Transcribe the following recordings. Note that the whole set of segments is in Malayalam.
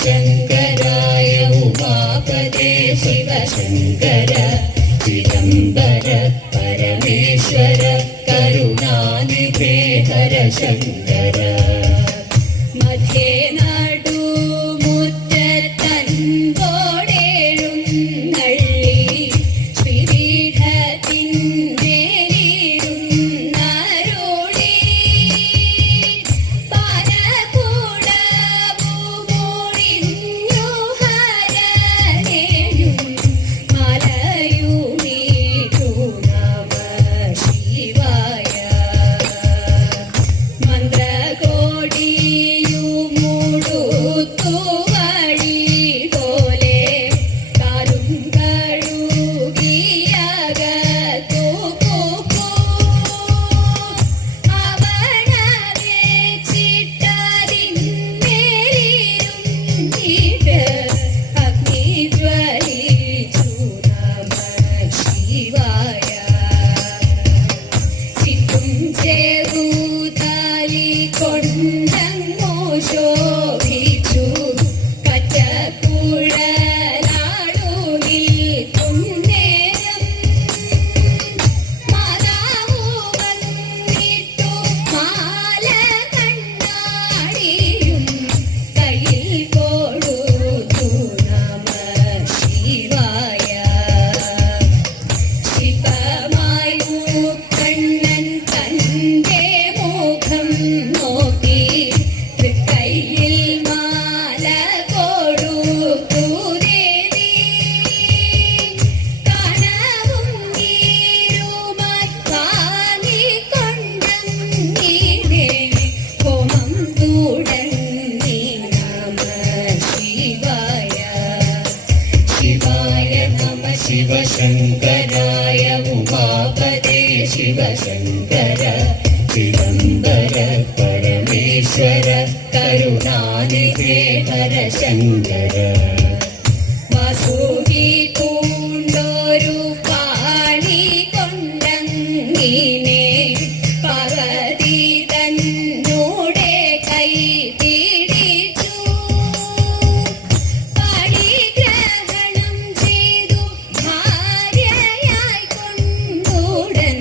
ശങ്കരായ ഉമാപദേ ശിവശങ്കര ചിദംബര പരമേശ്വര കരുണാനിധേ ഹര ശങ്കര മധ്യേ നടു മുറ്റത്തൻപോടേഴുന്നള്ളി ശ്രീപീഠത്തിന്മേലിരുന്നരുളി പാരകൂടമു ഹരനേയും മലയുമീട്ടു നമ ശിവായ മന്ത്രകോടിയുമുടുത്തു വഴി പോലെ കാലും കഴുകിയകത്തു പൂക്കൂ അവണ വെച്ചിട്ടതിന്മേലിരുന്നിട്ട് അഗ്നി ജ്വലിച്ചു നമ ശിവായ ചിത്തും ചേർത്താലി കൊണ്ടങ്ങോ ശോഭിച്ചു കറ്റക്കുഴലാടു നിൽക്കും നേരം മാതാവു വന്നിട്ടു മാല കണ്ണാടിയും കയ്യിൽ കൊടുത്തു നമ ശിവായ ശിവമായു കണ്ണൻ തന്റെ മുഖം നോക്കി തൃക്കൈയിൽ മാല കൊടുത്തു ദേവി കനവും നീരുമായി വാങ്ങിക്കൊണ്ടങ്ങീടെ ഹോമം തുടങ്ങി നമ ശിവായ ശിവായ നമ ശിവശങ്കരായ ഉമാപദേ ശിവശങ്കര ചിദംബര പരമേശ്വര കരുണാനിധേ ഹര ശങ്കര വാസുകി പൂണ്ടൊരു പാണി കൊണ്ടങ്ങീനെ പാർവതി തന്നോടെ കൈ പിടിച്ചു പരിഗ്രഹണം ചെയ്തു ഭാര്യയായി കൊണ്ടുടൻ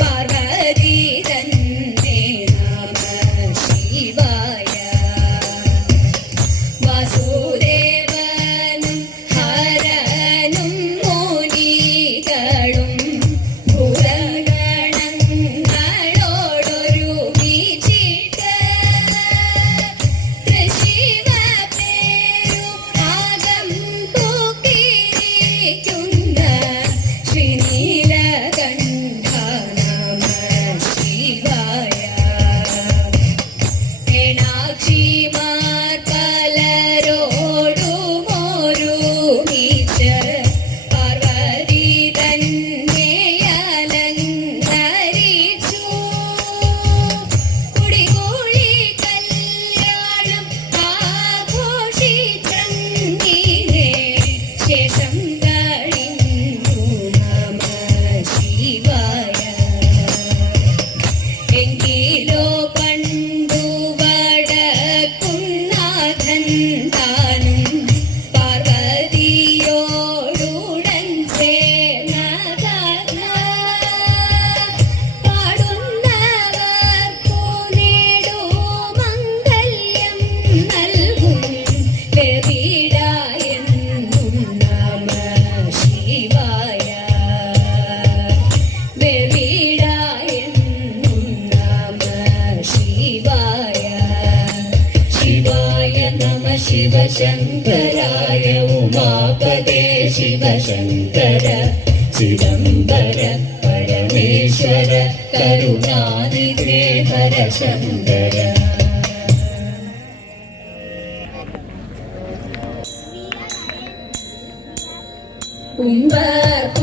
പാർവതി തന്നെ നമ ശിവായ വാസുദേവ ശിവശങ്കരായ ഉമാപദേ ശിവശങ്കര ചിദംബര പരമേശ്വര കരുണാനിധേ ഹരശങ്കര.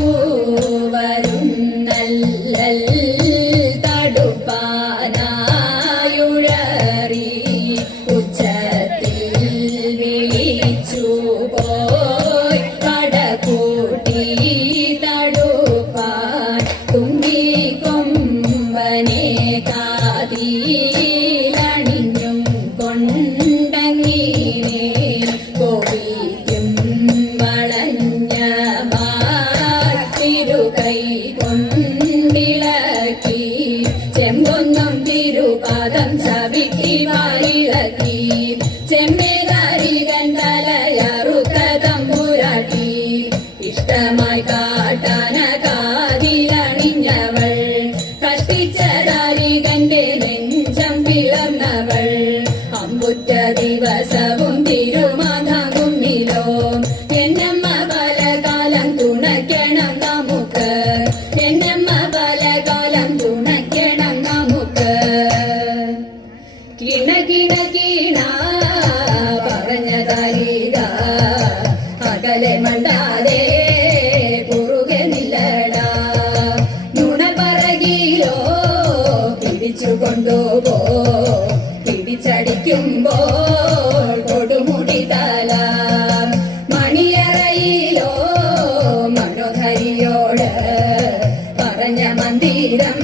കുംഭകൂവരും നല്ലൽ തടുപ്പാനായുഴറി ഉച്ചത്തിൽ വിളിച്ചു പോയി കടകൂട്ടി തടുപ്പാൻ തുമ്പിക്കൊമ്പനെ കാതിലണിഞ്ഞും കൊണ്ടങ്ങീനെ കോപിക്കും വളഞ്ഞ തിരുകൈ കൊണ്ടിളക്കി ചെമ്പൊന്നും തിരുപാദം ചവിട്ടി വാരിളക്കി ചെമ്മേതാരികൻ തലയറുത്ത തമ്പുരാട്ടി ഇഷ്ടമായി കാട്ടാന കാതിലണിഞ്ഞവൾ കഷ്ടിച്ചതാരികന്റെ നെഞ്ചം പിളർന്നവൾ അമ്പുറ്റ ദിവസവും തിരുമാതാകുന്നിലോ എന്നമ്മ പലകാലം തുണയ്ക്കണം നമുക്ക് എന്നമ്മ പലകാലം തുണയ്ക്കണം നമുക്ക്. കിണ കിണ കിണ പറഞ്ഞതാരിക അകലെ മണ്ടാതെ കുറുകെ നില്ലടാ നുണ പറകിലോ പിടിച്ചു കൊണ്ടുപോ പിടിച്ചടിക്കുമ്പോൾ കൊടുമുടി തല മണിയറയിലോ മനോഹരിയോട് പറഞ്ഞ മന്ദിരം